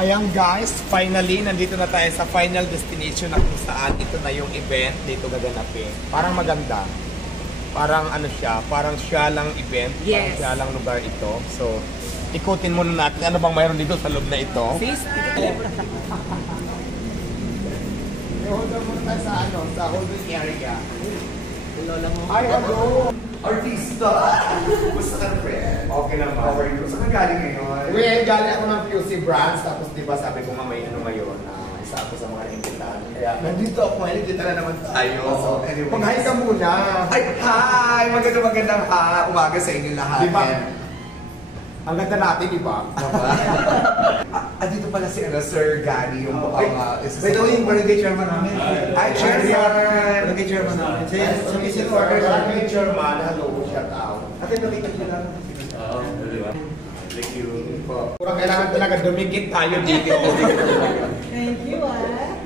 Ayan guys, finally, nandito na tayo sa final destination na kung saan ito na yung event dito gaganapin. Parang maganda. Parang ano siya, parang siya lang event, parang siya lang lugar ito. So, ikutin muna natin ano bang mayroon dito sa loob na ito. Hold on muna tayo sa ano, sa holding area. Lola mo. Ay, hello! Artista! Gusto ka na, friend? Okay naman. How are you? Saan ka galing ngayon? Well, galing ako ng QC Brands. Tapos diba sabi ko nga may ano ngayon. Isa ako sa mga naimbitahan. Kaya nandito ako. Nandito na naman tayo. So, anyway. Mag-hi ka muna. Ay, hi! Magandang umaga sa inyo lahat. Diba? Ang ganda natin, diba? Dito pala si Sir Gary, yung mukhang by the way, yung barangay chairman namin. Ay, chairman! Barangay chairman namin. Barangay chairman, hello, shout out. Atin nakita siya lang. Thank you. Kurang kailangan talaga dumikit tayo dito. Thank you,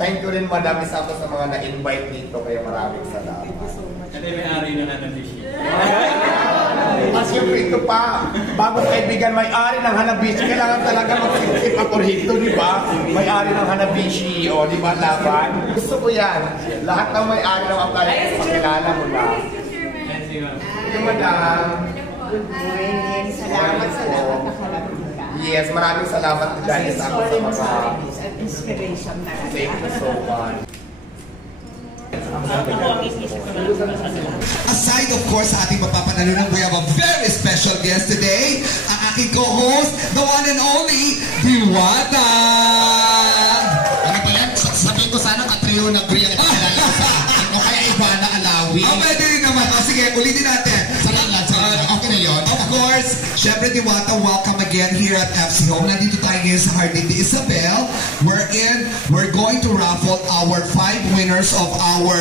Thank you rin madami sa ako sa mga na-invite dito, kaya maraming salamat. Thank you so much. Ito yung may-ari ng Hanabishi. Siyempre ito pa, bago kaibigan may-ari ng Hanabishi, kailangan talaga mag-sip ako rito, di ba? May-ari ng Hanabishi, o di ba laban? Gusto ko yan. Lahat ng may-ari ng appliance, pakilala mo na. Ito madam. Good morning. Salamat nakarating ka. Yes, maraming salamat dahil sa ako sa mga inspiration na. Thank you so much. Aside of course sa ating mapapanalunan, we have a very special guest today. Ang aking co-host, the one and only, Diwata! Ano ba yan? Sabihin ko sana katrio na Bria at kilala ko sa akin. O kaya Ivana Alawi. Pwede rin naman. Sige, ulitin natin. Okay na yun. Of course, syempre Diwata, welcome again here at FC Home. Nandito tayo ngayon sa Harding de Isabel. We're going to raffle our 5 winners of our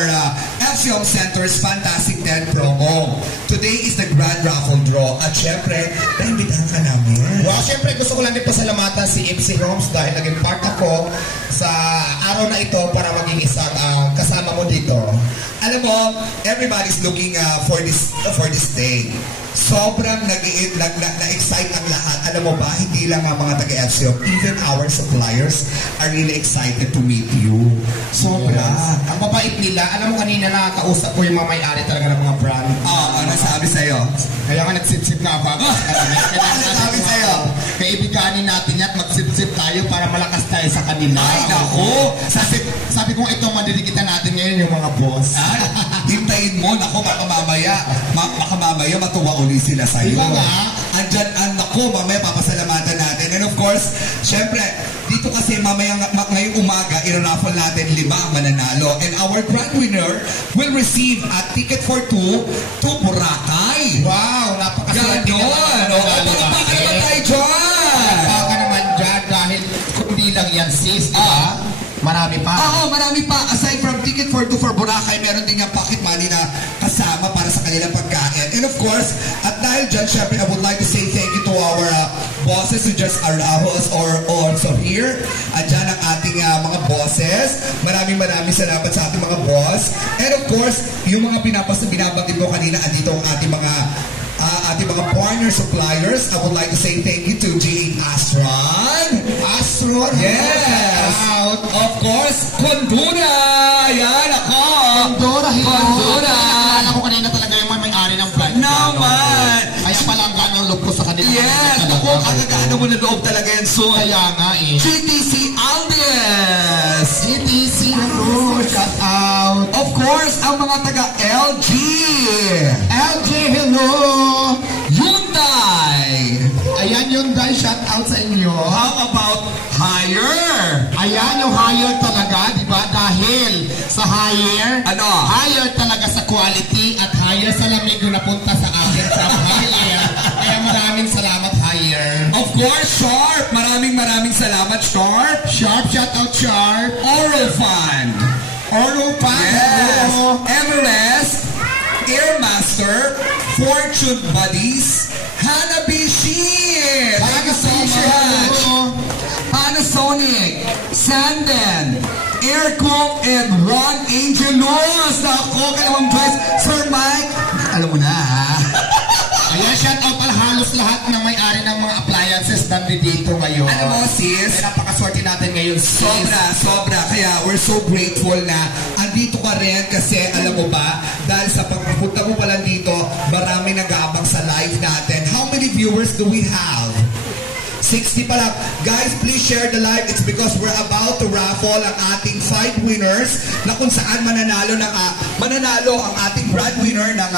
FC Home Center's Fantastic 10 promo. Today is the grand raffle draw. At syempre, naimbitahan ka namin. Well, syempre gusto ko lang din pasalamatan si FC Homes dahil naging part ako sa araw na ito para maging isang kasama mo dito. Alam mo, everybody's looking for this day. Sobrang na-excite ang lahat. Alam mo ba, hindi lang mga taga-FCO, even our suppliers are really excited to meet you. Sobra. Yes. Ang mabait nila. Alam mo kanina nakakausap ko yung mga may-ari talaga ng mga brand. Ano sabi sa'yo? Kaya nga nagsip-sip nga ako. Ano sabi sa'yo? Kaibiganin natin yan, magsip-sip tayo para malakas tayo sa kanila. Ay, naku! Sabi ko ito, madilikitan natin ngayon yung mga boss. Hintayin mo, naku, baka mamaya matuwa uli sila sa'yo. Diba nga? Andyan, naku, mamaya papasalamatan natin. And of course, syempre, dito kasi mamaya ngayong umaga, i-raffle natin 5 ang mananalo. And our grand winner will receive a ticket for 2 to Boracay. Wow, napakaswerte Ganon! Palakpakan naman tayo dyan! Palakpakan naman dyan dahil kundi lang yan sis, diba? Marami pa. Oo, marami pa. Aside from ticket for 2 for Boracay, meron din yung pocket money na kasama para sa kanilang pagkain. And of course, at dahil dyan, syempre, I would like to say thank you to our bosses who just arrived or also here. At dyan ang ating mga bosses. Maraming salamat sa ating mga boss. And of course, yung mga binabanggit mo kanina, andito ang ating mga partner suppliers. I would like to say thank you to G8 Astron. Astron? Yes! Of course, Condura! Yan ako! Condura! Condura! Alam ko kanina talaga yung may-ari ng brand. Naman! Kaya pala ang gano'ng loob ko sa kanila. Yes! Ako, agad-agad mo na loob talaga yan. So, kaya nga eh. GTC Aldes! GTC, hello! Shout out! Of course, ang mga taga-LG! LG, hello! Hyundai! Ayan Hyundai, shout out sa inyo. How about Haier? Ayan yung higher talaga, di ba? Dahil sa higher, higher talaga sa quality at higher sa lamig yung napunta sa akin sa higher. Kaya maraming salamat, higher. Of course, Sharp! Maraming salamat, Sharp! Sharp, shout out, Sharp. Orofan! Orofan! Yes! Everest! Airmaster! Fortune Buddies! Hanabishi! Thank you so much! Panasonic! Sanden! Aircook and Ron Angelos! Ako, kalawang Joyce! Sir Mike! Alam mo na, ha? Ayan, shout out pala halos lahat ng may-ari ng mga appliances sis nandito ngayon. Alam mo, sis, napakaswerte natin ngayon, sis. Sobra. Kaya we're so grateful na andito ka rin kasi alam mo ba, dahil sa pagpunta mo pala dito, marami nag-aabang sa live natin. How many viewers do we have? 60 pa lang. Guys, please share the live. It's because we're about to raffle ang ating 5 winners na kung saan mananalo ang ating brand winner ng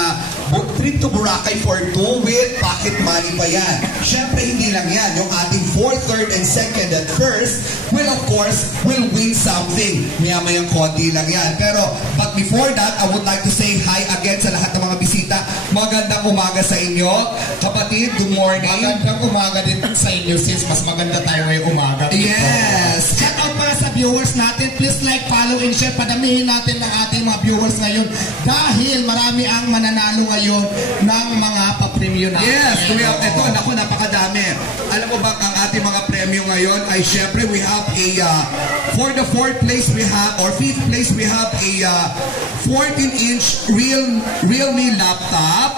trip to Boracay for 2 with pocket money pa yan. Siyempre, hindi lang yan. Yung ating 4th, 3rd, and 2nd and 1st will of course win something. Maya-mayang konti lang yan. Pero, but before that, I would like to say hi again sa lahat ng mga bisita. Magandang umaga sa inyo. Kapatid, good morning. Magandang umaga din sa inyo, sis. Mas maganda tayo ngayong umaga. Yes! Shout out para sa viewers natin. Please like, follow, and share. Padamihin natin ang ating mga viewers ngayon dahil marami ang mananalo ngayon ng mga pa-premyo natin. Yes! Ito, naku, napakadami. Alam mo ba, ang ating mga premyo ngayon ay syempre we have a for the 4th place we have, or 5th place we have a 14-inch Realme laptop.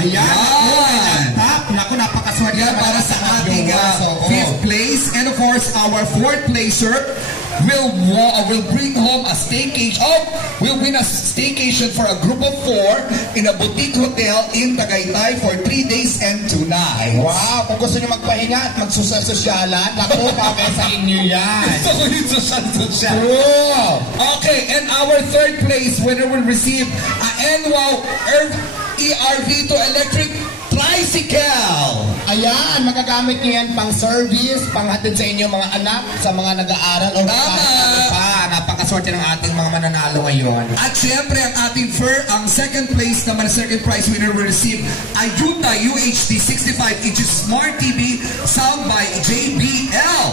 Ayan, laptop. Naku, napakaswerte yan para sa ating 5th place. And of course, our 4th placer will bring home a staycation. Will win a staycation for a group of 4 in a boutique hotel in Tagaytay for 3 days and 2 nights. Wow! Kung gusto nyo magpahinga at magsusosyalan, naku, kami sa inyo yan. Gusto ko yung sosyal. Wow! Okay, and our 3rd place winner will receive a NWOW ERV to electric tricycle. Ayan, magagamit nyo yan pang service, pang hatid sa inyo mga anak, sa mga nag-aaral o pa. Napakaswerte ng ating mga mananalo ngayon. At syempre, ang ating ang 2nd place naman, 2nd prize winner will receive a Yuta UHD 65 inches Smart TV sound by JBL.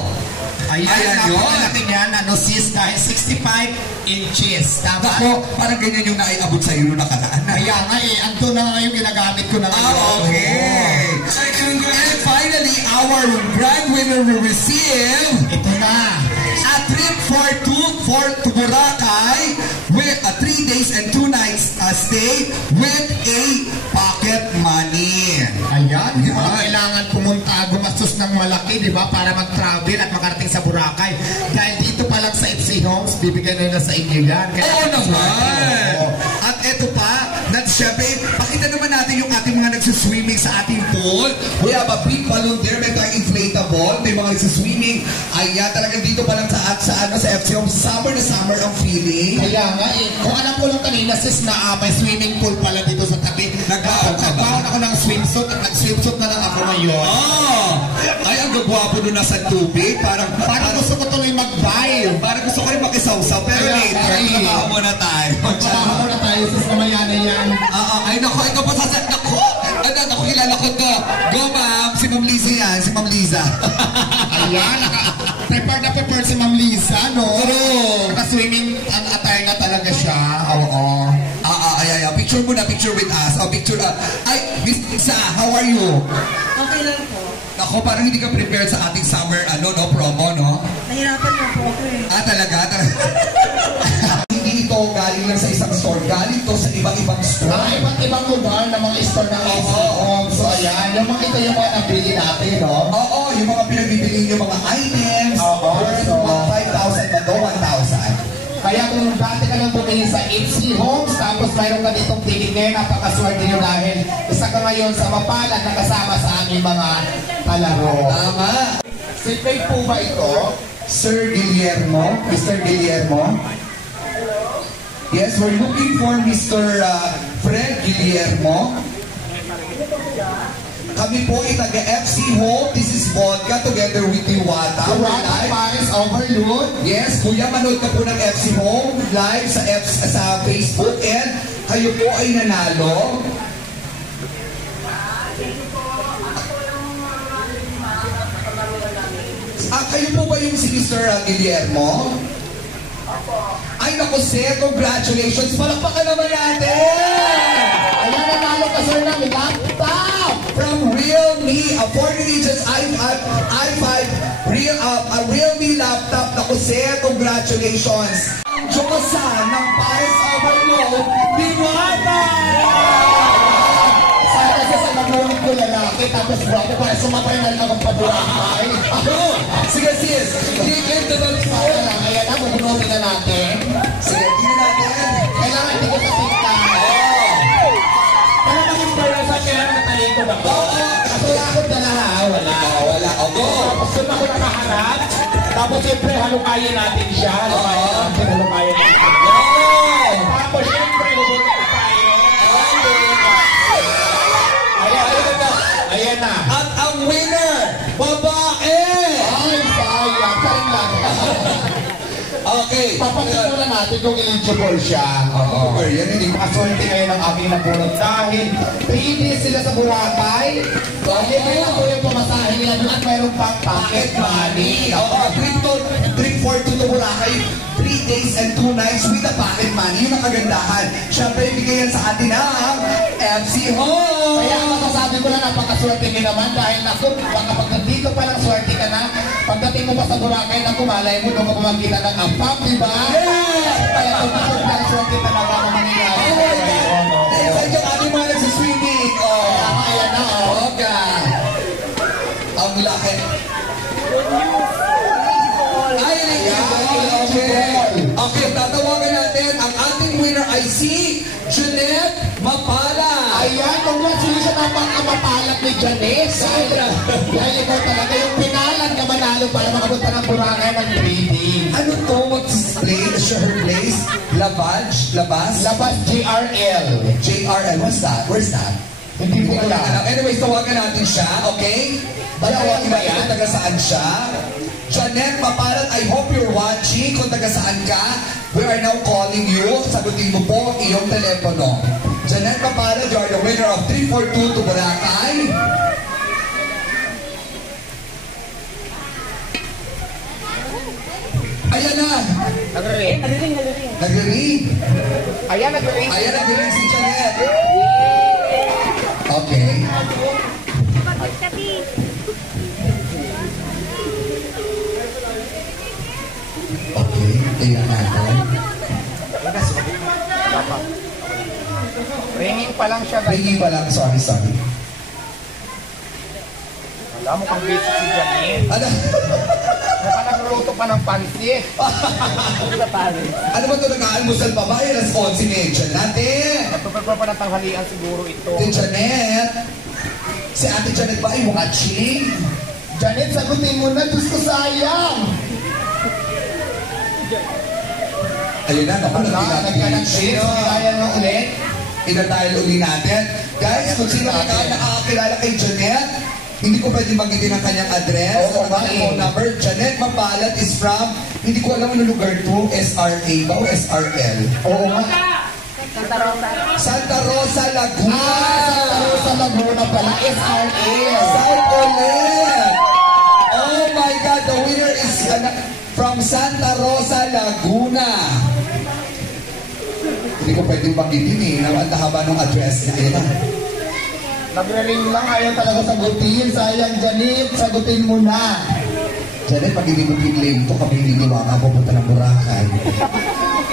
Ayan, napakalaki yan, sis, dahil 65 inches. Tama? Ako, parang ganyan yung naiabot sa iyo nakaraan. Kaya nga ando na nga yung ginagamit ko na ngayon. Okay. And finally, our grand winner will receive ito na, a trip for to Boracay with a 3 days and 2 nights stay with a pocket money. Ayan, di ba? Kailangan pumunta, gumastos ng malaki, di ba? Para mag-travel at makarating sa Boracay. Dahil dito pa lang sa FC Homes, bibigyan na sa inyo yan. Oo naman! At eto pa, syempre, pakita naman natin yung ating mga nagsuswimming sa ating pool. We have a big balloon there, may tayong inflatable, may mga nagsuswimming. Ayan, talagang dito pa lang sa FC Homes, summer na summer ang feeling. Kaya nga kung alam ko lang kanina, sis, na may swimming pool pala dito sa tabi. Nagbaon ako ng swimsuit at nag-swimsuit na lang ako ngayon. Ay, ang gagwapo doon nasa tubig. Parang gusto ko tuloy mag-dive. Parang gusto ko rin makisawsaw. Pero later, trabaho muna tayo. Trabaho muna tayo, sis, mamaya na yan. Ay, naku, ikaw pa sasak. Naku, kilala ko to. Go, ma'am. Si Ma'am Liza yan. Si Ma'am Liza. Ayan, prepared si Ma'am Liza, no? Naka-swimming attire na talaga siya. Oo. Ay. Picture muna, picture with us. Picture. Ay, Miss Liza, how are you? Okay lang po. Ako, parang hindi ka prepared sa ating summer, promo, no? Nahirapan na po ako eh. Talaga? Hindi ito galing lang sa isang store. Galing ito sa ibang store. Iba't ibang lugar na mga store ng So, ayan. Yung mga ito yung mga nabili natin, no? Oo, yung mga pinagbibili yung mga items. Worth 5,000 na to, 1,000. Kaya kung dati ka lang bumili sa HC Homes, tapos mayroon ka ditong tinig ngayon, napakaswerte nyo dahil isa ka ngayon sa mapalad na kasama sa aming mga kalaro. Tama. Secret po ba ito? Sir Guillermo? Mr. Guillermo? Yes, we're looking for Mr. Fred Guillermo. Kami po ay taga-FC Home. This is Vodka together with Iwata. Iwata Paris Overload. Yes, kuya, manood ka po ng FC Home live sa Facebook and kayo po ay nanalo. Kayo po ba yung si Mr. Guillermo? Ay, naku, sir, congratulations. Palakpakan naman natin! Ayan, nanalo ka, sir, ng laptop! From Realme, a 40-inches i5, a Realme laptop. Naku, sir, congratulations! Ang Diyosa ng Paris Overload, Diwata! Sana sa nagawang ko lalaki, tapos guwapo para sumapay na lang akong paburakay. Sige, sis. Tigil to the floor. Ayan na, bubunutin na natin. Sige, tigil natin. Kailangan hindi ko sa tingka. Ano maging pala sa kaya natayin ko ba? Oo. Kasulakot na na ha, wala. Wala. Go. Tapos doon ako nakaharap. Tapos siyempre halukayin natin siya. Halukayin natin. Tapos siyempre bubunod na tayo. Ayan na. At ang winner, babae! Ay, sayang. Kain lang. Okay. Papasimulan natin kung eligible siya. Oo. Yan, hindi ko. Maswerte ngayon ang aking napulot dahil 3 days sila sa Boracay. Libre na po yung pamasahe nila doon at mayroon pang pocket money. Oo, trip for two to Boracay. 3 days and 2 nights with a pocket money. Yun ang kagandahan. Siyempre, ibigay yan sa atin ang FC Home. Kaya ang masasabi ko na napakaswerte nyo naman dahil naku, baka pag nandito pa lang swerte ka na, pagdating mo pa sa Boracay na kumalay mo, doon ka makita ng ampam, di ba? Yes! Kaya kung lang swerte talaga ang mangyayari. Oh my God! Dahil yung ating mga nagsiswimming. Oh. Ayan na, Okay. Ang laki. Ay, okay, tatawagan natin. Ang ating winner ay si Jeanette Mapala. ayan, congratulations ang pagkamapalat ni Janice. Dahil ikaw talaga yung pinalan ka manalo para makapunta ng Boracay ng 3D. Ano to? Mag-display? Her place? Labas? Labas JRL. JRL. What's that? Where's that? Hindi ko alam. Anyways, tawagan natin siya, okay? Bayawan Iba ba yan? kung taga saan siya. Janet Mapalat, I hope you're watching. Kung taga saan ka, we are now calling you. Sagutin mo po ang iyong telepono. Janet Mapalat, you are the winner of 342 to Boracay. Ayan na. Nagre-ring. Nag-ring. Ayan, nag-ring. Ayan, nag-ring si Janet. Okay. Okay, tingnan natin. Ringing pa lang siya. Ringing pa lang, sorry. Alam mo kang busy si Janice. Ano? Baka nagluto pa ng pansit. Ano ba ito? Nag-aalmusal pa ba? Alas 11:30 natin. Nagpapagpa pa ng tanghalian siguro ito. Si Janet. Si Ate Janet ba ay watching? Janet, sagutin mo na. Diyos ko, sayang. Ayun na, naku, Nagka-nag-share. Kaya na ulit. Inatahil uli natin. Guys, kung sino ka nakakakilala kay Janet, hindi ko pwede magitin ang kanyang address. Oo, Ang phone number, Janet Mapalat is from, hindi ko alam ano lugar to, SRA ba o SRL? Oo nga. Santa Rosa, Laguna. Santa Rosa, Laguna pala. SRA. South ulit. Oh my God, the winner is from Santa Rosa, Laguna. Hindi ko pwedeng banggitin eh. Ang haba ng address na yun. Nagre-ring lang. Ayaw talaga sagutin. Sayang, Janet. Sagutin mo na. Janet, pag hindi mo pinlame to, kami hindi niwaka pupunta ng Boracay.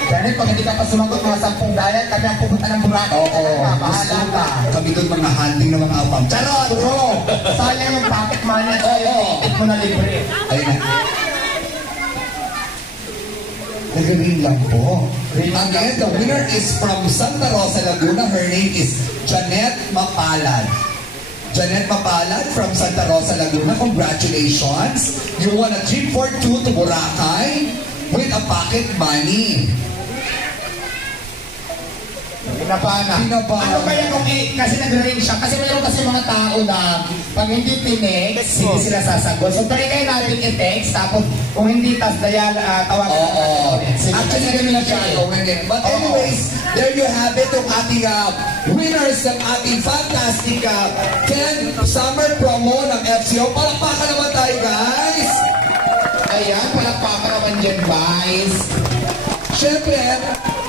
Janet, pag hindi ka pa sumagot mga 10 dahil kami ang pupunta ng Boracay. Oo. Bahala ka. Kami doon mga hunting ng mga apam. Charot! Bro, sayang yung pocket money at ticket mo na libre. Ayun na. Nag-ring lang po. Again, the winner is from Santa Rosa, Laguna. Her name is Janet Mapalad. Janet Mapalad from Santa Rosa, Laguna. Congratulations. You won a trip for two to Boracay with a pocket money. Pinapana. Ano kaya kung kasi nag-ring siya? Kasi mayroon kasi mga tao na pag hindi tinext, hindi sila sasagot. So, try kayo natin i-text, tapos kung hindi, tawagan Oo. natin. Actually, ganun na siya gawin eh. But anyways, there you have it, yung ating winners ng ating fantastic 10 summer promo ng FCO. Palakpakan naman tayo, guys! Ayan, palakpakan naman dyan, guys. Siyempre,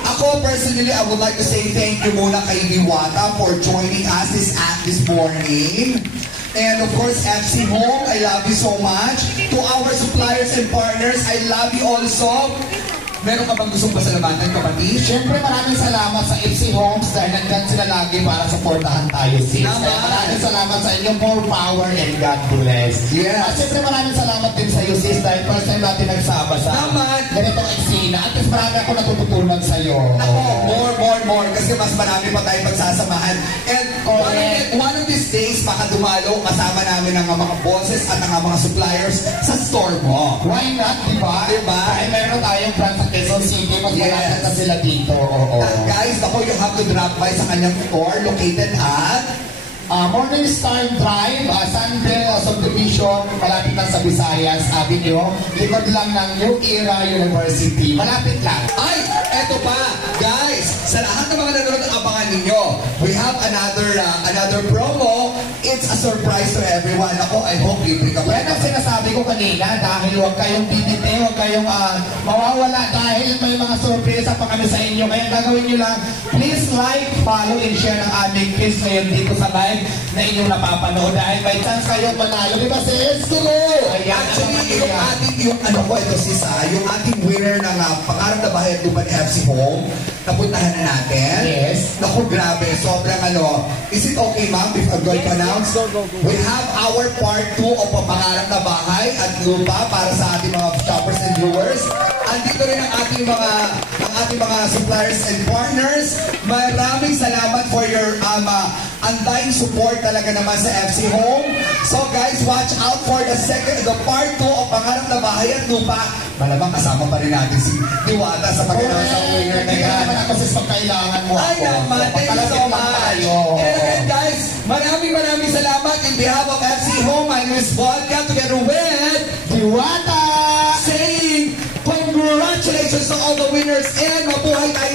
ako personally, I would like to say thank you muna kay Diwata for joining us this morning. And of course, FC Home, I love you so much. To our suppliers and partners, I love you also. meron ka bang gustong pasalamatan, kapatid? Siyempre maraming salamat sa FC Homes dahil nandyan sila lagi para supportahan tayo, sis. Naman. Kaya maraming salamat sa inyo. More power and God bless. Yes. At siyempre maraming salamat din sa iyo, sis, dahil first time natin nagsama sa Naman. ganitong eksena. At mas marami ako natututunan sa iyo. Ako, more. Kasi mas marami pa tayong pagsasamahan. And one of these days, baka dumalo, kasama namin ang mga bosses at ang mga suppliers sa store mo. Why not, di ba? Diba? Dahil meron tayong brand sa Quezon City, mas Yes. malapit na sila dito. Oo. Guys, ako, you have to drop by sa kanyang store located at Morning Star Drive, Sandel Subdivision, malapit lang sa Visayas Avenue, likod lang ng New Era University. Malapit lang. Ay, eto pa, guys, sa lahat ng mga nanonood, abangan ninyo. We have another promo. It's a surprise to everyone. Ako, I hope libre ka pa. Yan ang sinasabi ko kanina, dahil huwag kayong bibite, huwag kayong mawawala dahil may mga surpresa pa kami sa inyo. Kaya gagawin nyo lang, please like, follow, and share ng aming quiz ngayon dito sa live na inyong napapanood dahil may chance kayong manalo. Di ba, sis? Ayan, Actually, yung ating winner ng Pangarap na Bahay at Lupa ni FC Home, napuntahan na natin. Yes. Naku, grabe. Sobrang Is it okay, ma'am, if I'm going to announce? Go. We have our part 2 of Pangarap na Bahay at Lupa para sa ating mga shoppers and viewers. Andito rin ang ating mga suppliers and partners. Maraming salamat for your undying support talaga naman sa FC Home. So guys, watch out for the part 2 of Pangarap na Bahay at Lupa. Malamang kasama pa rin natin si Diwata sa pag-announce ng winner na yan. naman ako, sis, pag kailangan mo ako. Ay naman, thank you so much. And again guys, maraming salamat in behalf of FC Home. My name is Volca together with Diwata! saying congratulations to all the winners and mabuhay tayo